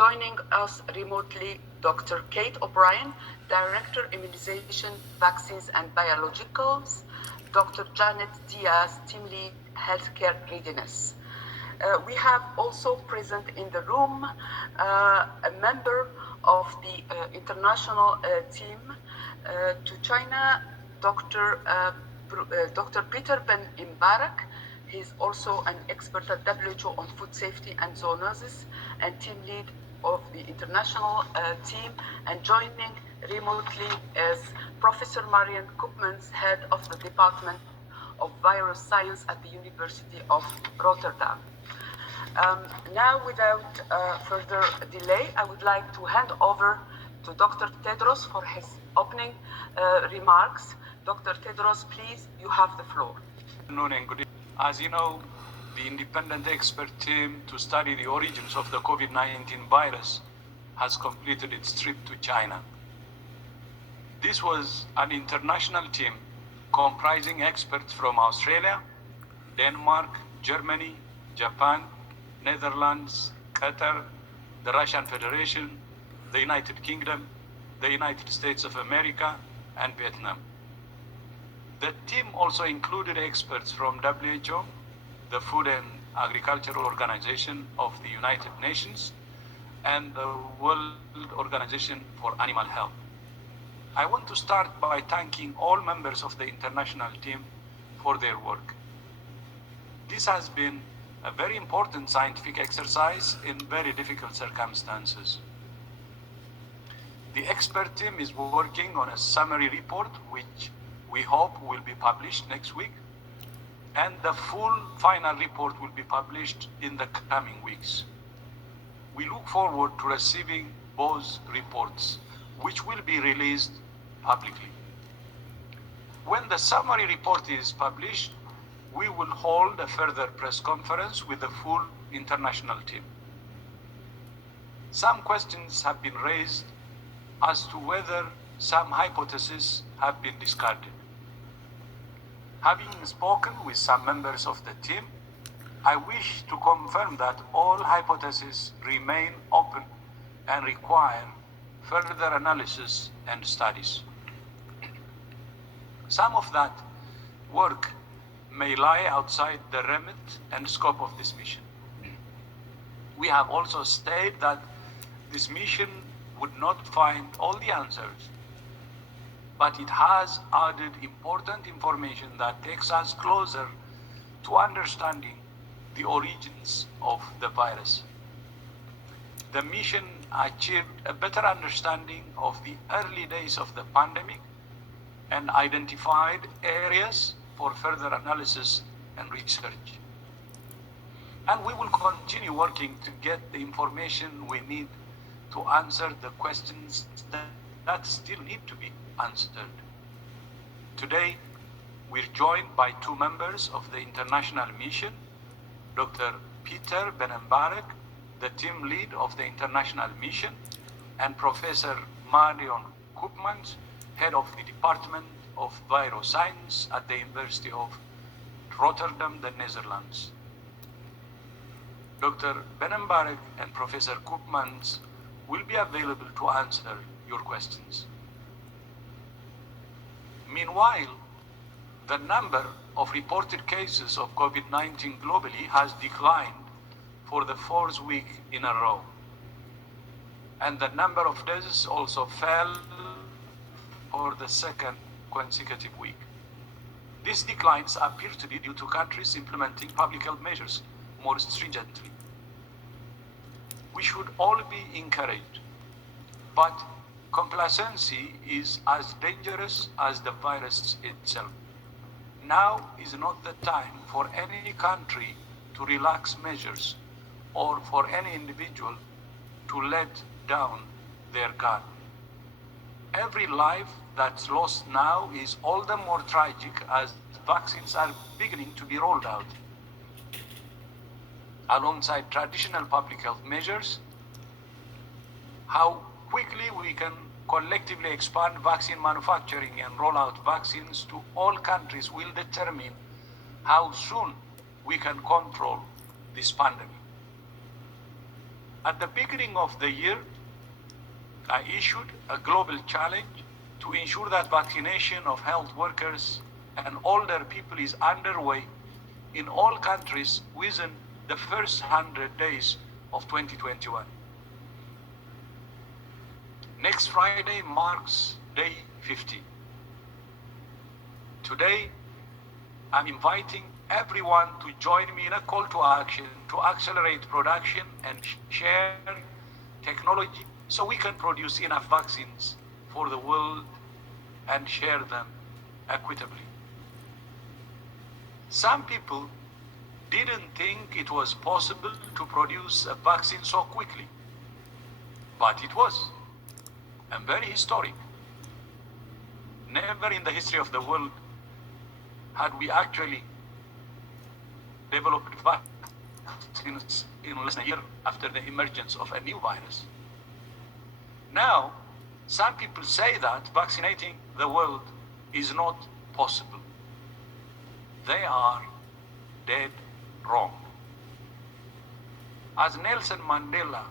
joining us remotely, Dr. Kate O'Brien, Director, Immunization, Vaccines and Biologicals, Dr. Janet Diaz, Team Lead, Healthcare Readiness. We have also present in the room a member of the international team to China, Dr. Peter Ben Imbarak. He's also an expert at WHO on food safety and zoonosis and team lead of the international team, and joining remotely is Professor Marian Koopmans, head of the Department of Virus Science at the University of Rotterdam. Now, without further delay, I would like to hand over to Dr. Tedros for his opening remarks. Dr. Tedros, please, you have the floor. Good morning. Good evening. As you know, the independent expert team to study the origins of the COVID-19 virus has completed its trip to China. This was an international team comprising experts from Australia, Denmark, Germany, Japan, Netherlands, Qatar, the Russian Federation, the United Kingdom, the United States of America, and Vietnam. The team also included experts from WHO, the Food and Agriculture Organization of the United Nations, and the World Organization for Animal Health. I want to start by thanking all members of the international team for their work. This has been a very important scientific exercise in very difficult circumstances. The expert team is working on a summary report which we hope will be published next week, and the full final report will be published in the coming weeks. We look forward to receiving both reports, which will be released publicly. When the summary report is published, we will hold a further press conference with the full international team. Some questions have been raised as to whether some hypotheses have been discarded. Having spoken with some members of the team, I wish to confirm that all hypotheses remain open and require further analysis and studies. Some of that work may lie outside the remit and scope of this mission. We have also stated that this mission would not find all the answers, but it has added important information that takes us closer to understanding the origins of the virus. The mission achieved a better understanding of the early days of the pandemic and identified areas for further analysis and research. And we will continue working to get the information we need to answer the questions that still need to be answered. Today, we're joined by two members of the international mission, Dr. Peter Ben Imbarak, the team lead of the international mission, and Professor Marion Koopmans, head of the Department of Viroscience at the University of Rotterdam, the Netherlands. Dr. Ben Imbarak and Professor Koopmans will be available to answer your questions. Meanwhile, the number of reported cases of COVID-19 globally has declined for the fourth week in a row, and the number of deaths also fell for the second consecutive week. These declines appear to be due to countries implementing public health measures more stringently. We should all be encouraged, but complacency is as dangerous as the virus itself. Now is not the time for any country to relax measures or for any individual to let down their guard. Every life that's lost now is all the more tragic as vaccines are beginning to be rolled out. Alongside traditional public health measures, how quickly we can collectively expand vaccine manufacturing and roll out vaccines to all countries will determine how soon we can control this pandemic. At the beginning of the year, I issued a global challenge to ensure that vaccination of health workers and older people is underway in all countries within the first 100 days of 2021. Next Friday marks day 50. Today, I'm inviting everyone to join me in a call to action to accelerate production and share technology so we can produce enough vaccines for the world and share them equitably. Some people didn't think it was possible to produce a vaccine so quickly, but it was, and very historic. Never in the history of the world had we actually developed vaccines in less than a year after the emergence of a new virus. Now, some people say that vaccinating the world is not possible. They are dead wrong. As Nelson Mandela